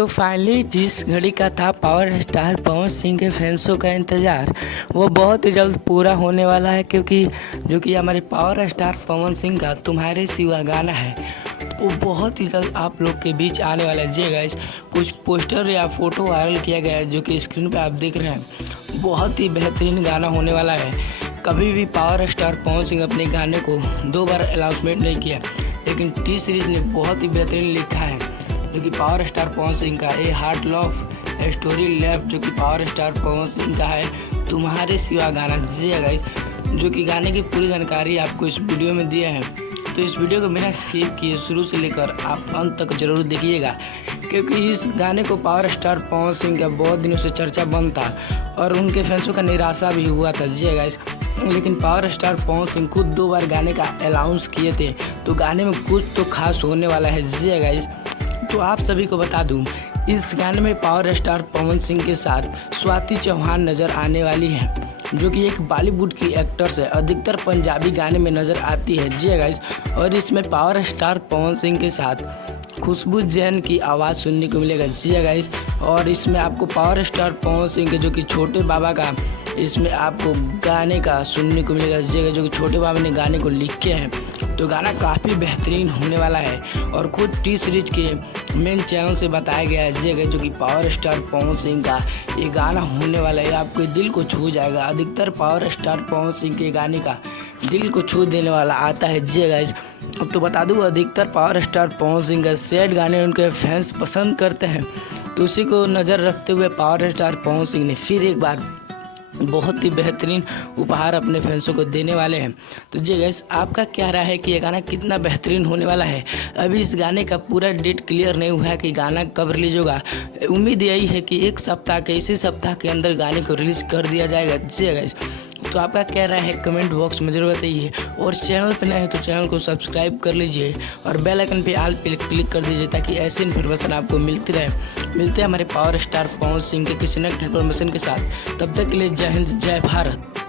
तो फाइनली जिस घड़ी का था पावर स्टार पवन सिंह के फैंसों का इंतज़ार, वो बहुत ही जल्द पूरा होने वाला है, क्योंकि जो कि हमारे पावर स्टार पवन सिंह का तुम्हारे सिवा गाना है, वो बहुत ही जल्द आप लोग के बीच आने वाला है। जी गाइस, कुछ पोस्टर या फोटो वायरल किया गया है जो कि स्क्रीन पे आप देख रहे हैं। बहुत ही बेहतरीन गाना होने वाला है। कभी भी पावर स्टार पवन सिंह अपने गाने को 2 बार अनाउंसमेंट नहीं किया, लेकिन टी सीरीज ने बहुत ही बेहतरीन लिखा है, जो कि पावर स्टार पवन सिंह का ए हार्ट लव स्टोरी लेफ्ट, जो कि पावर स्टार पवन सिंह का है तुम्हारे सिवा गाना। जी गाइस, जो कि गाने की पूरी जानकारी आपको इस वीडियो में दिया है, तो इस वीडियो को बिना स्किप किए शुरू से लेकर आप अंत तक जरूर देखिएगा, क्योंकि इस गाने को पावर स्टार पवन सिंह का बहुत दिनों से चर्चा बंद था और उनके फैंसों का निराशा भी हुआ था। जी गाइस, लेकिन पावर स्टार पवन सिंह खुद 2 बार गाने का अनाउंस किए थे, तो गाने में कुछ तो खास होने वाला है। जी गाइस, तो आप सभी को बता दूं, इस गाने में पावर स्टार पवन सिंह के साथ स्वाति चौहान नज़र आने वाली है, जो कि एक बॉलीवुड की एक्ट्रेस है, अधिकतर पंजाबी गाने में नज़र आती है। जी गाइस, और इसमें पावर स्टार पवन सिंह के साथ खुशबू जैन की आवाज़ सुनने को मिलेगा। जी गाइस, और इसमें आपको पावर स्टार पवन सिंह के जो कि छोटे बाबा का इसमें आपको गाने का सुनने को मिलेगा। जी, जो कि छोटे बाबा ने गाने को लिखे हैं, तो गाना काफ़ी बेहतरीन होने वाला है और खुद टी सीरीज के मेन चैनल से बताया गया है। जी, जो कि पावर स्टार पवन सिंह का ये गाना होने वाला है, आपके दिल को छू जाएगा। अधिकतर पावर स्टार पवन सिंह के गाने का दिल को छू देने वाला आता है। जी गाइस, अब तो बता दूं, अधिकतर पावर स्टार पवन सिंह का सैड गाने उनके फैंस पसंद करते हैं, तो उसी को नज़र रखते हुए पावर स्टार पवन सिंह ने फिर एक बार बहुत ही बेहतरीन उपहार अपने फैंसों को देने वाले हैं। तो जी गाइस, आपका क्या राय है कि ये गाना कितना बेहतरीन होने वाला है? अभी इस गाने का पूरा डेट क्लियर नहीं हुआ है कि गाना कब रिलीज होगा। उम्मीद यही है कि एक सप्ताह के इसी सप्ताह के अंदर गाने को रिलीज कर दिया जाएगा। जी गाइस, तो आपका क्या राय है कमेंट बॉक्स में जरूर बताइए, और चैनल पर नए हैं तो चैनल को सब्सक्राइब कर लीजिए और बेल आइकन पे ऑल पे क्लिक कर दीजिए, ताकि ऐसी इन्फॉर्मेशन आपको मिलती रहे। मिलते हैं हमारे पावर स्टार पवन सिंह के किसी नेक्स्ट इन्फॉर्मेशन के साथ। तब तक के लिए जय हिंद, जय भारत।